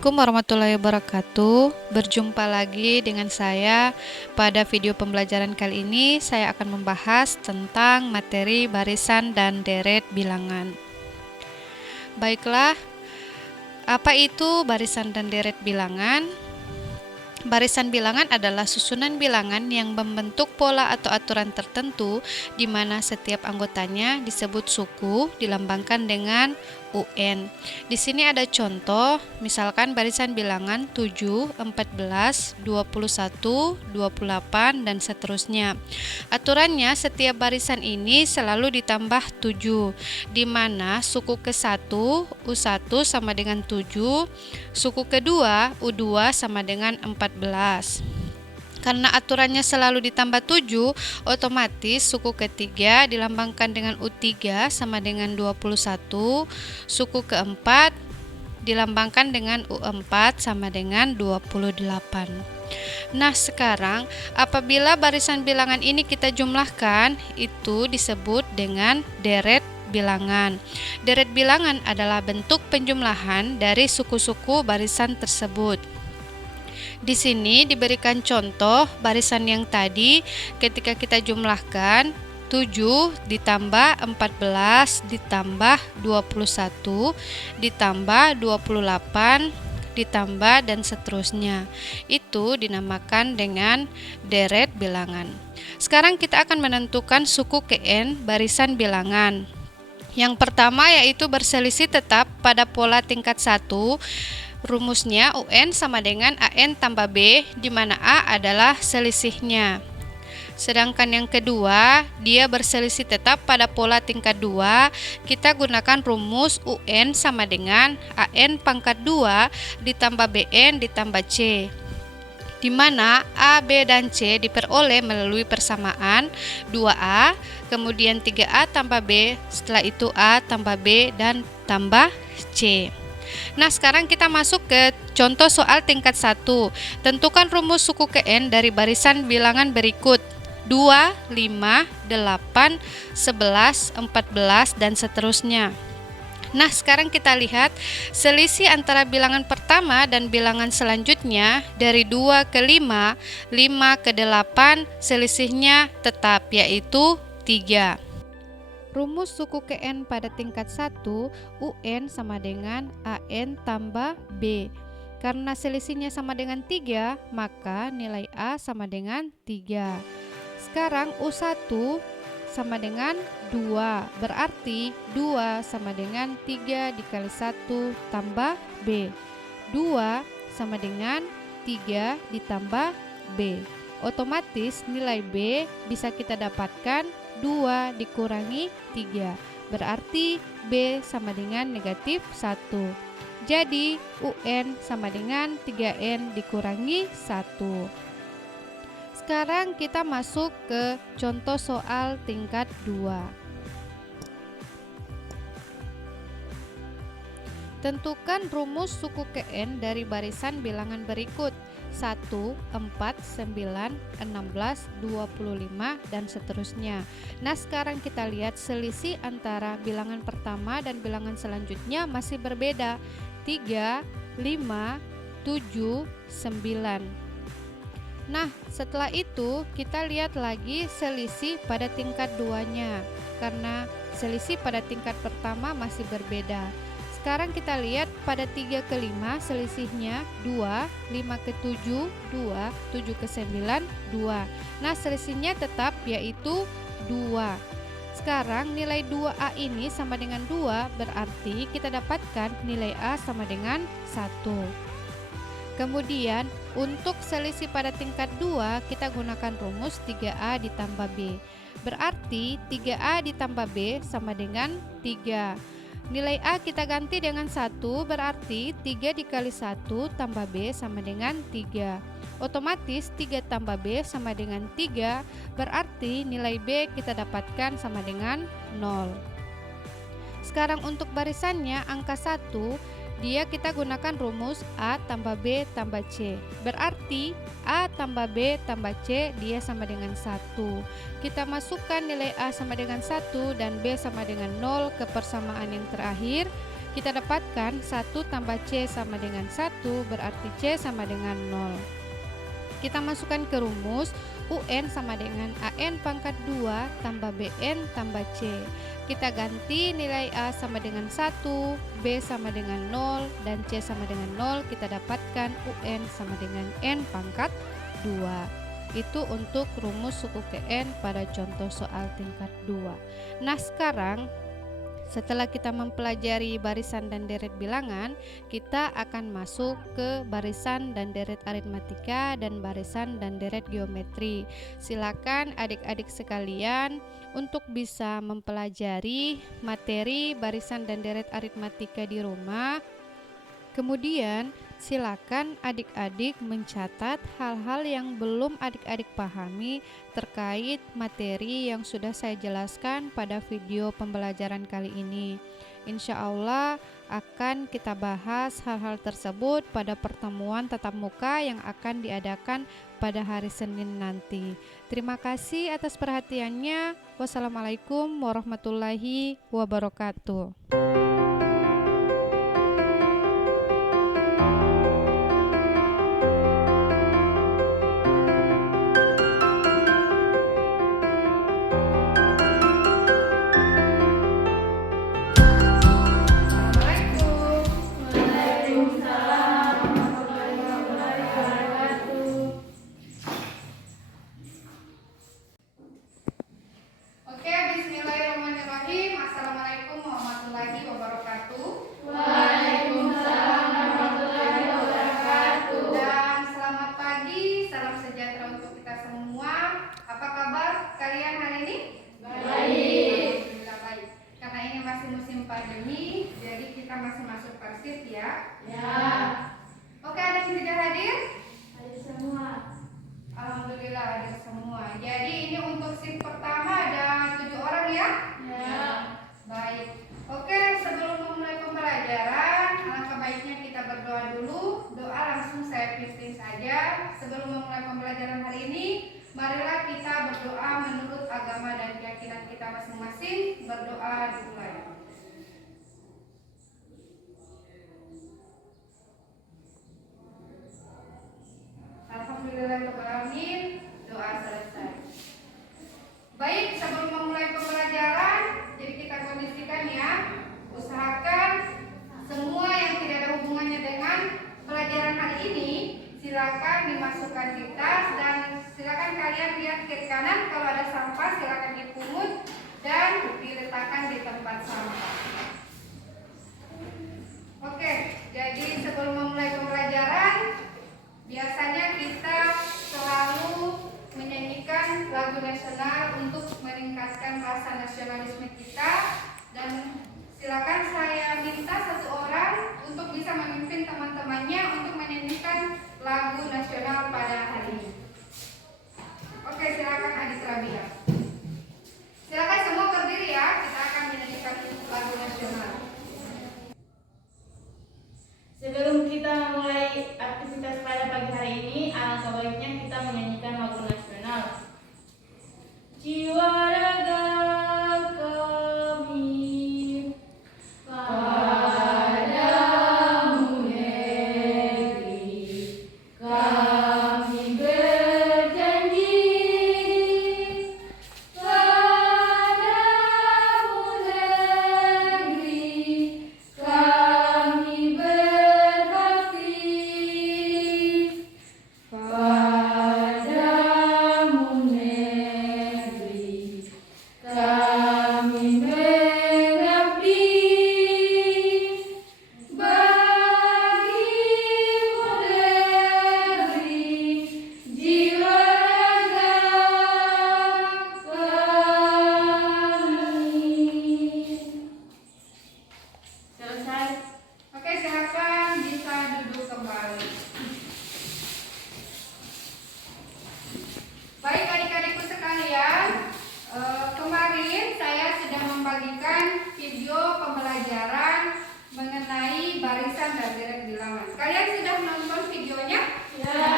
Assalamualaikum warahmatullahi wabarakatuh. Berjumpa lagi dengan saya. Pada video pembelajaran kali ini saya akan membahas tentang materi barisan dan deret bilangan. Baiklah, apa itu barisan dan deret bilangan? Barisan bilangan adalah susunan bilangan yang membentuk pola atau aturan tertentu di mana setiap anggotanya disebut suku, dilambangkan dengan UN. Di sini ada contoh, misalkan barisan bilangan 7, 14, 21, 28 dan seterusnya. Aturannya setiap barisan ini selalu ditambah 7, di mana suku ke-1 U1 sama dengan 7, suku kedua U2 sama dengan 14. Karena aturannya selalu ditambah 7, otomatis suku ketiga dilambangkan dengan U3 sama dengan 21, suku keempat dilambangkan dengan U4 sama dengan 28. Nah, sekarang apabila barisan bilangan ini kita jumlahkan, itu disebut dengan deret bilangan. Deret bilangan adalah bentuk penjumlahan dari suku-suku barisan tersebut. Di sini diberikan contoh barisan yang tadi ketika kita jumlahkan 7 ditambah 14 ditambah 21 ditambah 28 ditambah dan seterusnya. Itu dinamakan dengan deret bilangan. Sekarang kita akan menentukan suku KN barisan bilangan. Yang pertama yaitu berselisih tetap pada pola tingkat 1. Rumusnya UN sama dengan AN tambah B, di mana A adalah selisihnya. Sedangkan yang kedua, dia berselisih tetap pada pola tingkat 2. Kita gunakan rumus UN sama dengan AN pangkat 2 ditambah BN ditambah C, di mana A, B, dan C diperoleh melalui persamaan 2A, kemudian 3A tambah B, setelah itu A tambah B, dan tambah C. Nah, sekarang kita masuk ke contoh soal tingkat 1. Tentukan rumus suku KN dari barisan bilangan berikut 2, 5, 8, 11, 14, dan seterusnya. Nah, sekarang kita lihat selisih antara bilangan pertama dan bilangan selanjutnya dari 2 ke 5, 5 ke 8, selisihnya tetap yaitu 3. Rumus suku KN pada tingkat 1, UN sama dengan AN tambah B. Karena selisihnya sama dengan 3, maka nilai A sama dengan 3. Sekarang U1 sama dengan 2, berarti 2 sama dengan 3 dikali 1 tambah B. 2 sama dengan 3 ditambah B. Otomatis nilai B bisa kita dapatkan 2 dikurangi 3, berarti B sama dengan negatif 1. Jadi UN sama dengan 3N dikurangi 1. Sekarang kita masuk ke contoh soal tingkat 2. Tentukan rumus suku KN dari barisan bilangan berikut 1, 4, 9, 16, 25, dan seterusnya. Nah, sekarang kita lihat selisih antara bilangan pertama dan bilangan selanjutnya masih berbeda 3, 5, 7, 9. Nah, setelah itu kita lihat lagi selisih pada tingkat 2-nya, karena selisih pada tingkat pertama masih berbeda. Sekarang kita lihat pada 3 ke 5 selisihnya 2, 5 ke 7, 2, 7 ke 9, 2. Nah, selisihnya tetap yaitu 2. Sekarang nilai 2A ini sama dengan 2, berarti kita dapatkan nilai A sama dengan 1. Kemudian untuk selisih pada tingkat 2 kita gunakan rumus 3A ditambah B. Berarti 3A ditambah B sama dengan 3. Nilai A kita ganti dengan 1, berarti 3 dikali 1 tambah B sama dengan 3. Otomatis 3 tambah B sama dengan 3, berarti nilai B kita dapatkan sama dengan 0. Sekarang untuk barisannya angka 1, dia kita gunakan rumus A tambah B tambah C. Berarti A tambah B tambah C dia sama dengan 1. Kita masukkan nilai A sama dengan 1 dan B sama dengan 0 ke persamaan yang terakhir. Kita dapatkan 1 tambah C sama dengan 1 berarti C sama dengan 0. Kita masukkan ke rumus, UN sama dengan AN pangkat 2 tambah BN tambah C. Kita ganti nilai A sama dengan 1, B sama dengan 0, dan C sama dengan 0. Kita dapatkan UN sama dengan N pangkat 2. Itu untuk rumus suku ke N pada contoh soal tingkat 2. Nah, sekarang setelah kita mempelajari barisan dan deret bilangan, kita akan masuk ke barisan dan deret aritmatika dan barisan dan deret geometri. Silakan adik-adik sekalian untuk bisa mempelajari materi barisan dan deret aritmatika di rumah. Kemudian silakan adik-adik mencatat hal-hal yang belum adik-adik pahami terkait materi yang sudah saya jelaskan pada video pembelajaran kali ini. Insya Allah akan kita bahas hal-hal tersebut pada pertemuan tatap muka yang akan diadakan pada hari Senin nanti. Terima kasih atas perhatiannya. Wassalamualaikum warahmatullahi wabarakatuh. Oke, bismillahirrahmanirrahim. Assalamualaikum warahmatullahi wabarakatuh. Waalaikumsalam warahmatullahi wabarakatuh. Dan selamat pagi, salam sejahtera untuk kita semua. Apa kabar kalian hari ini? Baik. Alhamdulillah baik. Karena ini masih musim pandemi, jadi kita masih masuk persib ya. Ya. Oke, ada yang sudah hadir? Hadir semua. Alhamdulillah hadir semua. Jadi ini untuk shift pertama ada 7 orang ya? Ya. Baik. Oke, sebelum memulai pembelajaran, alangkah baiknya kita berdoa dulu. Doa langsung saya pimpin saja. Sebelum memulai pembelajaran hari ini, marilah kita berdoa menurut agama dan keyakinan kita masing-masing. Berdoa dimulai. Alhamdulillahirrahmanirrahim. Doa selesai. Baik, sebelum memulai pembelajaran, jadi kita kondisikan ya. Usahakan semua yang tidak ada hubungannya dengan pelajaran hari ini, silakan dimasukkan di tas dan silakan kalian lihat kiri kanan. Kalau ada sampah silakan dipungut dan diletakkan di tempat sampah. Oke, jadi sebelum memulai pembelajaran, biasanya kita selalu menyanyikan lagu nasional untuk meningkatkan rasa nasionalisme kita. Dan silakan saya minta satu orang untuk bisa memimpin teman-temannya untuk menyanyikan lagu nasional pada hari ini. Oke, silakan Adik Rabia. Silakan semua berdiri ya, kita akan menyanyikan lagu nasional. Sebelum kita mulai aktivitas pada pagi hari ini, alangkah baiknya kita menyanyikan lagu nasional. Jiwa raga kami padamu negeri, kami berjanji padamu negeri, kami berbakti padamu negeri, kami mengabdi bagimu negeri, jiwa raga kami. Selesai. Oke, silakan bisa duduk kembali. Baik adik-adikku sekalian, kemarin saya sudah membagikan video pembelajaran mengenai barisan dan deret bilangan. Kalian sudah menonton videonya? Ya.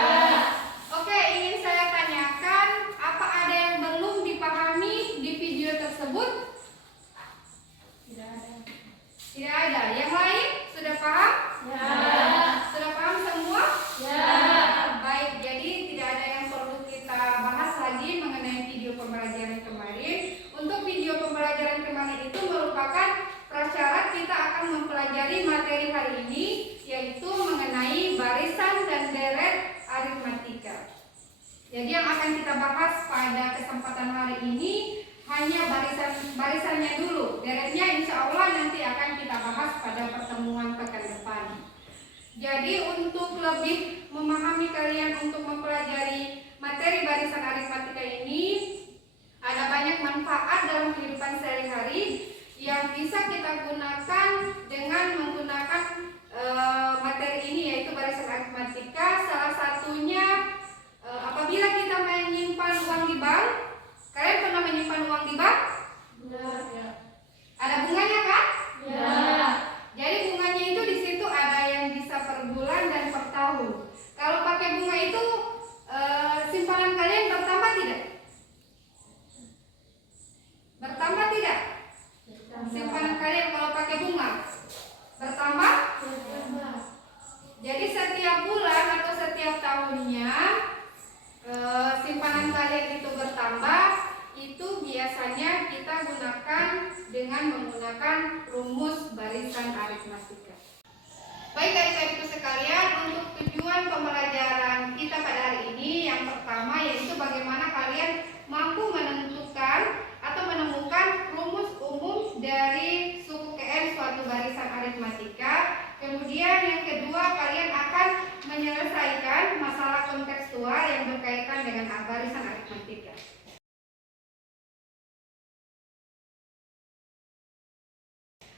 Oke, ingin saya tanyakan, apa ada yang belum dipahami di video tersebut? Tidak ada. Tidak ada. Yang lain bahas lagi mengenai video pembelajaran kemarin. Untuk video pembelajaran kemarin itu merupakan prasyarat kita akan mempelajari materi hari ini, yaitu mengenai barisan dan deret aritmatika. Jadi yang akan kita bahas pada kesempatan hari ini hanya barisannya dulu. Deretnya insya Allah nanti akan kita bahas pada pertemuan pekan depan. Jadi untuk lebih memahami kalian untuk mempelajari materi barisan aritmatika ini, ada banyak manfaat dalam kehidupan sehari-hari yang bisa kita gunakan dengan menggunakan materi ini, yaitu barisan aritmatika. Salah satunya apabila kita menyimpan uang di bank. Kalian pernah menyimpan uang di bank? Ya. Ada bunganya kan? Ya. Jadi bunganya itu di situ ada yang bisa per bulan dan per tahun. Kalau pakai bunga itu simpanan kalian bertambah tidak? Bertambah tidak? Simpanan kalian kalau pakai bunga bertambah? Bertambah. Jadi setiap bulan atau setiap tahunnya simpanan kalian itu bertambah. Itu biasanya kita gunakan dengan menggunakan rumus barisan aritmatika. Baik adik-adikku sekalian, untuk tujuan pembelajaran kita pada hari ini, yang pertama yaitu bagaimana kalian mampu menentukan atau menemukan rumus umum dari suku KM suatu barisan aritmatika. Kemudian yang kedua, kalian akan menyelesaikan masalah kontekstual yang berkaitan dengan barisan aritmatika.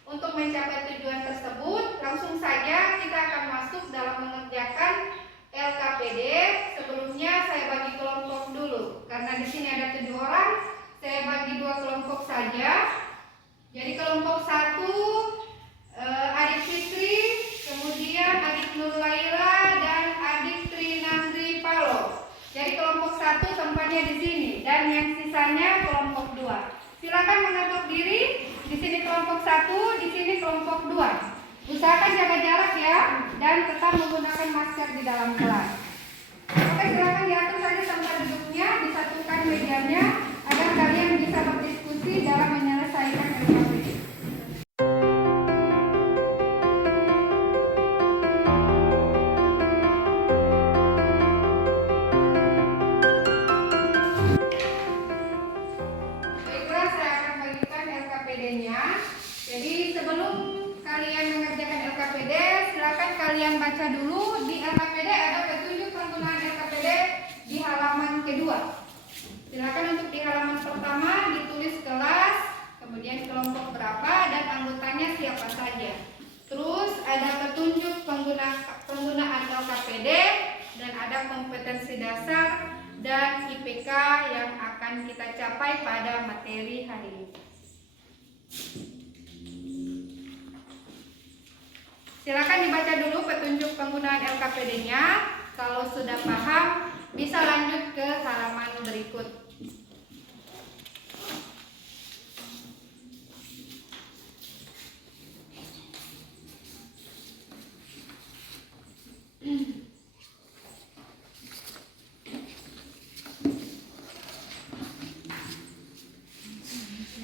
Untuk mencapai tujuan tersebut, langsung saja kita akan masuk dalam mengerjakan LKPD. Sebelumnya saya bagi kelompok dulu, karena di sini ada 7 orang. Saya bagi 2 kelompok saja. Jadi kelompok 1 adik Fitri, kemudian adik Nur Laila dan adik Trinandri Palo. Jadi kelompok 1 tempatnya di sini dan yang sisanya kelompok 2. Silakan mengatur diri. Di sini kelompok 1, di sini kelompok 2. Usahakan jaga jarak ya dan tetap menggunakan masker di dalam kelas. Oke, silakan diatur saja tempat duduknya, disatukan mejanya agar kalian bisa berdiskusi dalam menyelesaikan LKPD. Jadi sebelum kalian mengerjakan LKPD, silakan kalian baca dulu. Di LKPD ada petunjuk penggunaan LKPD di halaman kedua. Silakan untuk di halaman pertama ditulis kelas, kemudian kelompok berapa dan anggotanya siapa saja. Terus ada petunjuk penggunaan LKPD dan ada kompetensi dasar dan IPK yang akan kita capai pada materi hari ini. Silakan dibaca dulu petunjuk penggunaan LKPD-nya. Kalau sudah paham, bisa lanjut ke halaman berikut.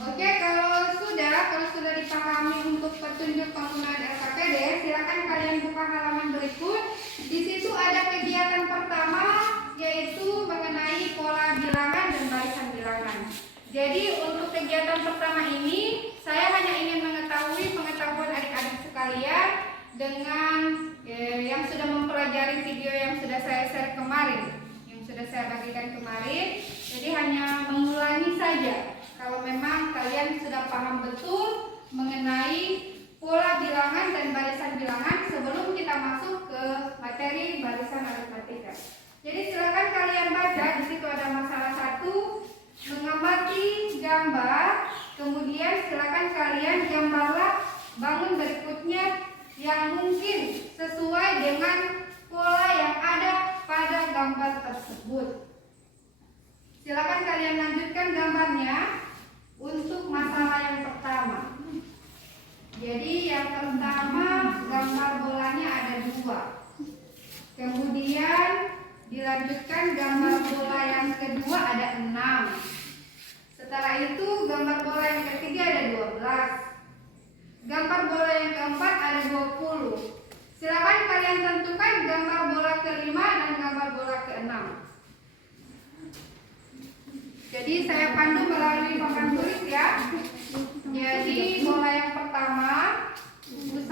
Oke, kalau sudah dipahami untuk petunjuk penggunaan LKPD, silakan kalian buka halaman berikut. Di situ ada kegiatan pertama, yaitu mengenai pola bilangan dan barisan bilangan. Jadi untuk kegiatan pertama ini, saya hanya ingin mengetahui pengetahuan adik-adik sekalian dengan yang sudah mempelajari video yang sudah saya share kemarin, yang sudah saya bagikan kemarin. Jadi hanya mengulangi saja. Kalau memang kalian sudah paham betul mengenai pola bilangan dan barisan bilangan sebelum kita masuk ke materi barisan aritmatika. Jadi silakan kalian baca. Di situ ada masalah 1, mengamati gambar. Kemudian silakan kalian gambarlah bangun berikutnya yang mungkin sesuai dengan pola yang ada pada gambar tersebut. Silakan kalian lanjutkan gambarnya. Untuk masalah yang pertama, jadi yang pertama gambar bolanya ada 2. Kemudian Dilanjutkan gambar bola yang kedua ada 6. Setelah itu gambar bola yang ketiga ada 12. Gambar bola yang keempat ada 20. Silakan kalian tentukan gambar bola kelima dan gambar bola keenam. Jadi saya pandu melalui papan tulis ya. Jadi bola yang pertama U1,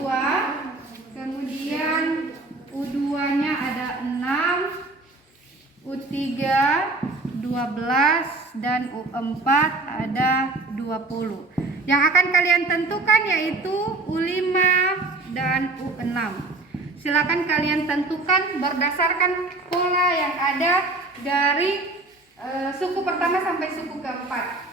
2, kemudian U2-nya ada 6, U3 12 dan U4 ada 20. Yang akan kalian tentukan yaitu U5 dan U6. Silakan kalian tentukan berdasarkan pola yang ada dari suku pertama sampai suku keempat.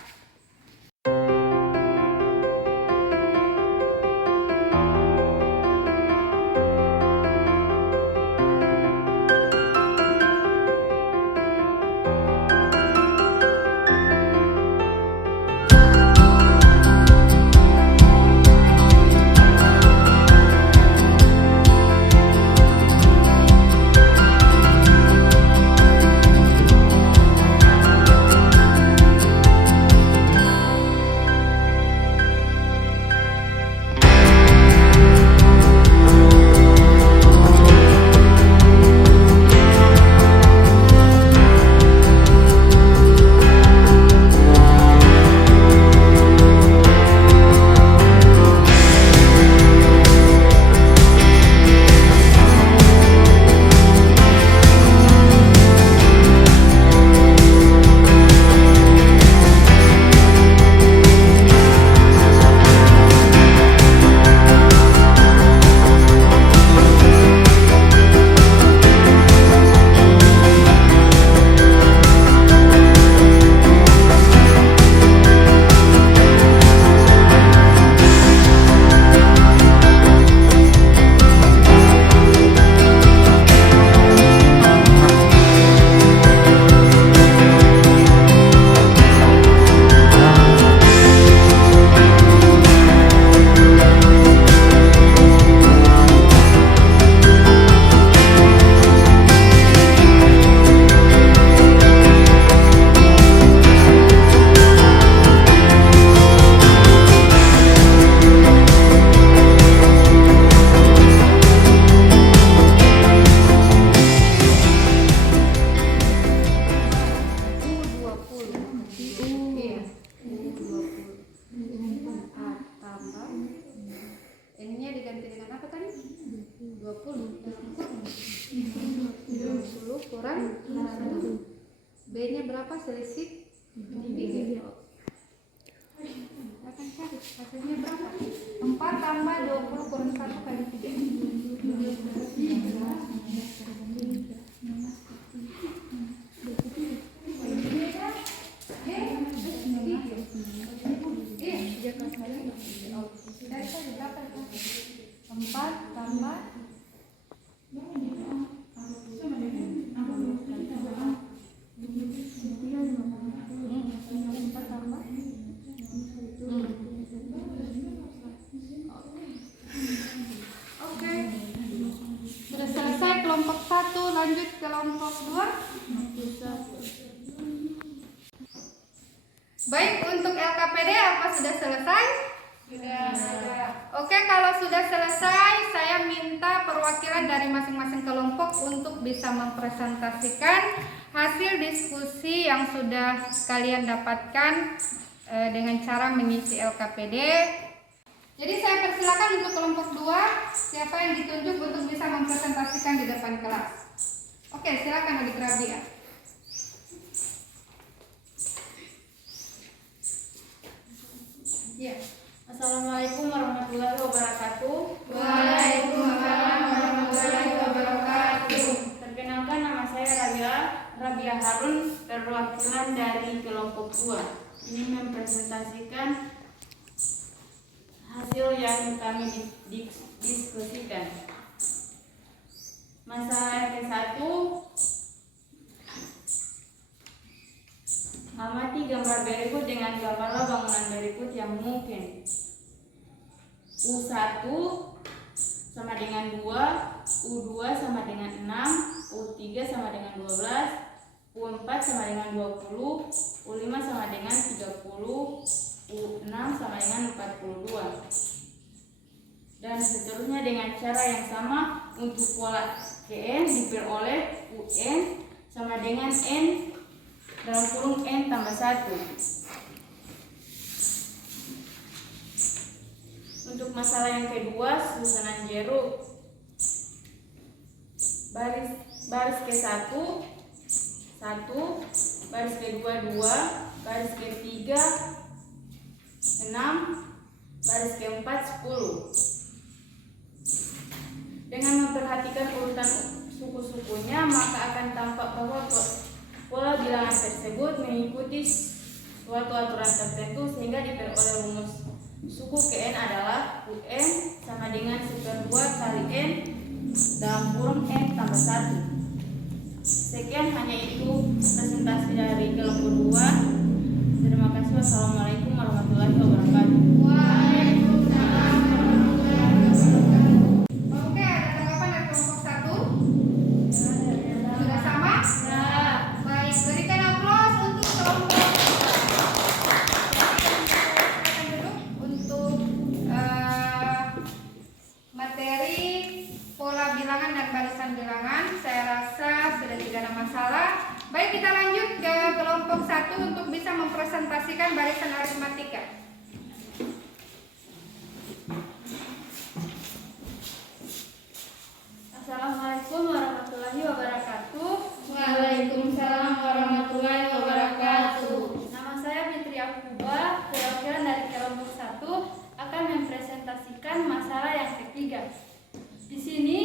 Ininya diganti dengan apa tadi? 20. 20 kurang 1. B-nya berapa? Selisih 3. Akan cari hasilnya berapa? 4 tambah 20 kurang 1 kali 3. Sudah selesai kelompok 1, lanjut kelompok 2. Baik, untuk LKPD apa sudah selesai? Sudah. Oke, kalau sudah selesai, saya minta perwakilan dari masing-masing kelompok untuk bisa mempresentasikan hasil diskusi yang sudah kalian dapatkan dengan cara mengisi LKPD. Jadi saya persilakan untuk kelompok 2, siapa yang ditunjuk untuk bisa mempresentasikan di depan kelas. Oke, silakan Adik Rabia. Ya. Assalamualaikum warahmatullahi wabarakatuh. Waalaikumsalam warahmatullahi wabarakatuh. Perkenalkan, nama saya Rabia Harun, perwakilan dari kelompok 2. Ini mempresentasikan hasil yang kami diskusikan. Masalah yang ke-1, amati gambar berikut dengan gambarlah bangunan berikut yang mungkin. U1 sama dengan 2, U2 sama dengan 6, U3 sama dengan 12, U4 sama dengan 20, U5 sama dengan 30, U6 sama dengan 42. Dan seterusnya dengan cara yang sama untuk pola Kn diperoleh Un sama dengan N dalam kurung N tambah 1. Untuk masalah yang kedua, susunan jeruk. Baris ke-1 1, baris ke-2 2, baris ke-3 6, baris ke-4 10. Dengan memperhatikan urutan suku-sukunya, maka akan tampak bahwa pola bilangan tersebut mengikuti suatu aturan tertentu sehingga diperoleh rumus suku Kn adalah Un sama dengan 1/2 kali N dalam kurung N tambah 1. Sekian hanya itu presentasi dari kelompok 2. Terima kasih. Wassalamualaikum warahmatullahi wabarakatuh. Waalaikumsalam warahmatullahi wabarakatuh. Oke, ada tanggapan dari kelompok 1? Sudah sama? Ya. Baik, berikan aplaus untuk kelompok untuk materi pola bilangan dan barisan bilangan. Saya rasa sudah tidak ada masalah. Baik, kita lanjut ke kelompok 1 untuk bisa mempresentasikan barisan aritmatika. Assalamualaikum warahmatullahi wabarakatuh. Waalaikumsalam warahmatullahi wabarakatuh. Nama saya Fitri Akuba, perwakilan dari kelompok 1 akan mempresentasikan masalah yang ketiga. Di sini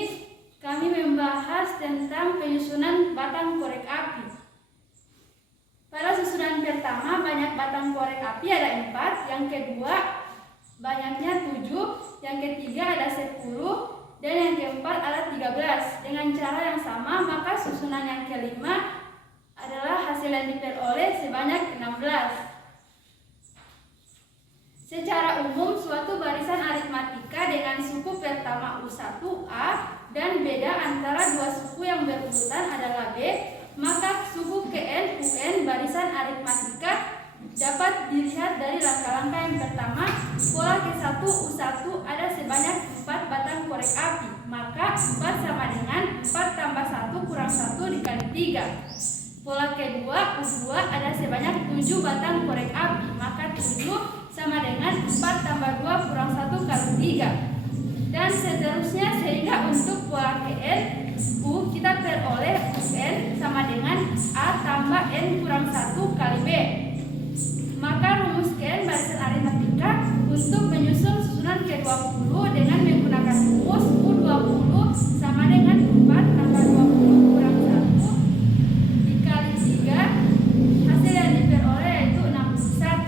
kami membahas tentang penyusunan batang korek api. Pada susunan pertama banyak batang korek api ada 4, yang kedua banyaknya 7, yang ketiga ada 10, dan yang keempat ada 13. Dengan cara yang sama, maka susunan yang kelima adalah hasil yang diperoleh sebanyak 16. Secara umum, suatu barisan aritmatika dengan suku pertama U1A dan beda antara dua suku yang berurutan adalah B, maka suku Kn Un barisan aritmatika dapat dilihat dari langkah-langkah yang pertama. Pola ke-1 U1 ada sebanyak 4 batang korek api, maka 4 sama dengan 4 tambah 1 kurang 1 dikali 3. Pola kedua U2 ada sebanyak 7 batang korek api, maka 7 sama dengan 4 tambah 2 kurang 1 kali 3. Dan seterusnya, sehingga untuk pola Kn U kita peroleh Un sama dengan A tambah N kurang 1 kali B. Maka rumus Kn barisan aritmatika untuk menyusun susunan ke-20 dengan menggunakan rumus U20 sama dengan 4 tambah 20 kurang 1 dikali 3. Hasil yang diperoleh yaitu 61.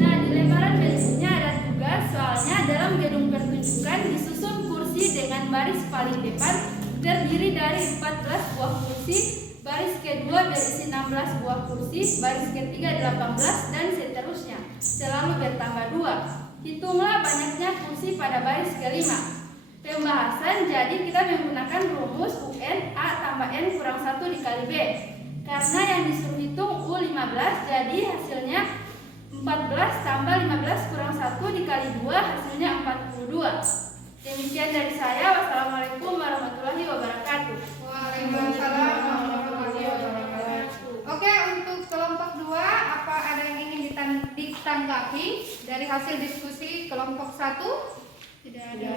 Nah, di lembaran berikutnya ada tugas. Soalnya dalam gedung pertunjukan disusun kursi dengan baris paling depan terdiri dari 14 buah kursi, baris kedua berisi 16 buah kursi, baris ketiga 18, dan seterusnya, selalu bertambah 2. Hitunglah banyaknya kursi pada baris kelima. Pembahasan, jadi kita menggunakan rumus Un A tambah N kurang 1 dikali B. Karena yang disuruh hitung U15, jadi hasilnya 14 tambah 15 kurang 1 dikali 2, hasilnya 42. Demikian dari saya. Wassalamualaikum warahmatullahi wabarakatuh. Waalaikumsalam warahmatullahi wabarakatuh. Oke, untuk kelompok 2, apa ada yang ingin ditanggapi dari hasil diskusi kelompok 1? Tidak ada.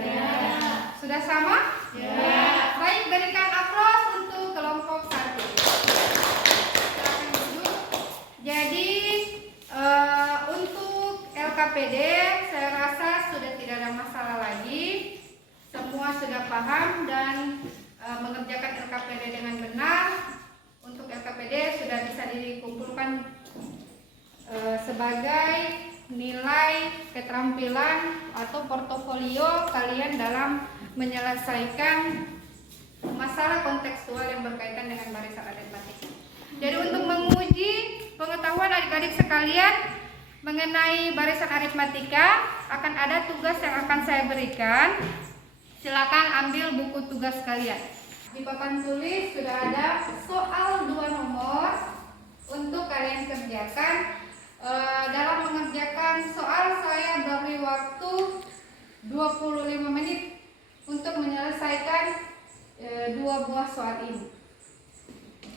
Sudah sama? Ya. Baik, berikan aplaus untuk kelompok 1. Silakan duduk. Jadi untuk LKPD saya rasa sudah tidak ada masalah lagi. Semua sudah paham dan mengerjakan LKPD dengan benar. Untuk LKPD sudah bisa dikumpulkan sebagai nilai keterampilan atau portofolio kalian dalam menyelesaikan masalah kontekstual yang berkaitan dengan barisan aritmatika. Jadi untuk menguji pengetahuan adik-adik sekalian mengenai barisan aritmatika, akan ada tugas yang akan saya berikan. Silakan ambil buku tugas kalian. Di papan tulis sudah ada soal 2 nomor untuk kalian kerjakan. Dalam mengerjakan soal saya beri waktu 25 menit untuk menyelesaikan 2 buah soal ini.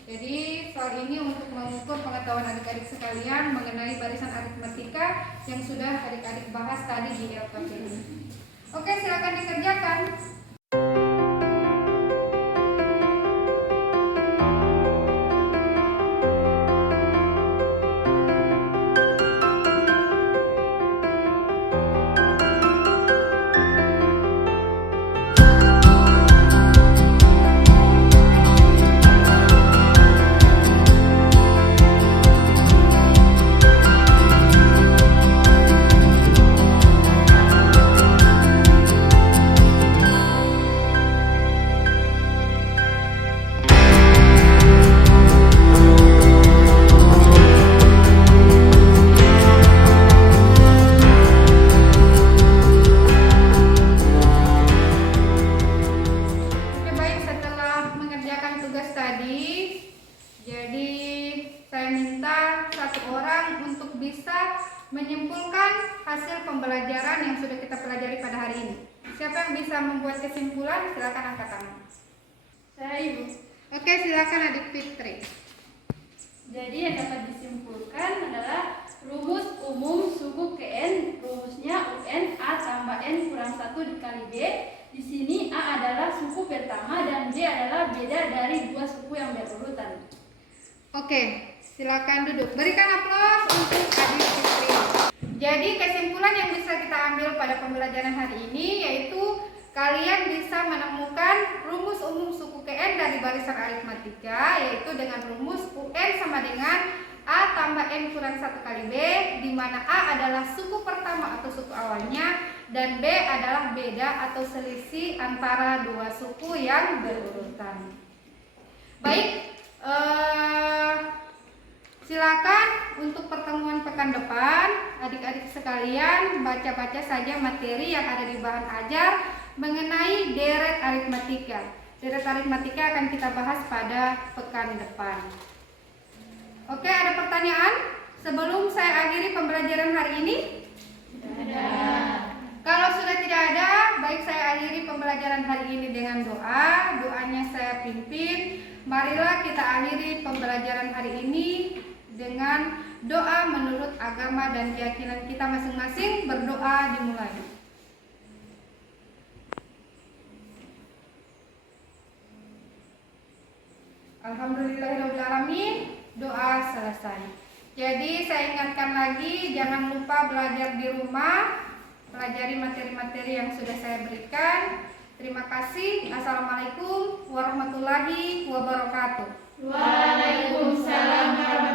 Jadi soal ini untuk mengukur pengetahuan adik-adik sekalian mengenai barisan aritmatika yang sudah adik-adik bahas tadi di LKP ini. Oke, silakan dikerjakan. Menyimpulkan hasil pembelajaran yang sudah kita pelajari pada hari ini. Siapa yang bisa membuat kesimpulan? Silakan angkat tangan. Saya Ibu. Oke, silakan Adik Fitri. Jadi yang dapat disimpulkan adalah rumus umum suku KN, rumusnya UN A tambah N kurang 1 dikali B. Di sini A adalah suku pertama dan B adalah beda dari 2 suku yang berurutan. Oke, silakan duduk. Berikan aplaus untuk Adik Fitri. Jadi kesimpulan yang bisa kita ambil pada pembelajaran hari ini yaitu kalian bisa menemukan rumus umum suku KN dari barisan aritmatika, yaitu dengan rumus UN sama dengan A tambah N kurang 1 kali B, di mana A adalah suku pertama atau suku awalnya dan B adalah beda atau selisih antara 2 suku yang berurutan. Baik, silakan untuk pertemuan pekan depan adik-adik sekalian baca-baca saja materi yang ada di bahan ajar mengenai deret aritmatika. Deret aritmatika akan kita bahas pada pekan depan. Oke, ada pertanyaan sebelum saya akhiri pembelajaran hari ini? Ada. Kalau sudah tidak ada, baik saya akhiri pembelajaran hari ini dengan doa. Doanya saya pimpin. Marilah kita akhiri pembelajaran hari ini dengan doa menurut agama dan keyakinan kita masing-masing. Berdoa dimulai. Alhamdulillahirrahmanirrahim. Doa selesai. Jadi saya ingatkan lagi, jangan lupa belajar di rumah, pelajari materi-materi yang sudah saya berikan. Terima kasih. Assalamualaikum warahmatullahi wabarakatuh. Waalaikumsalam warahmatullahi wabarakatuh.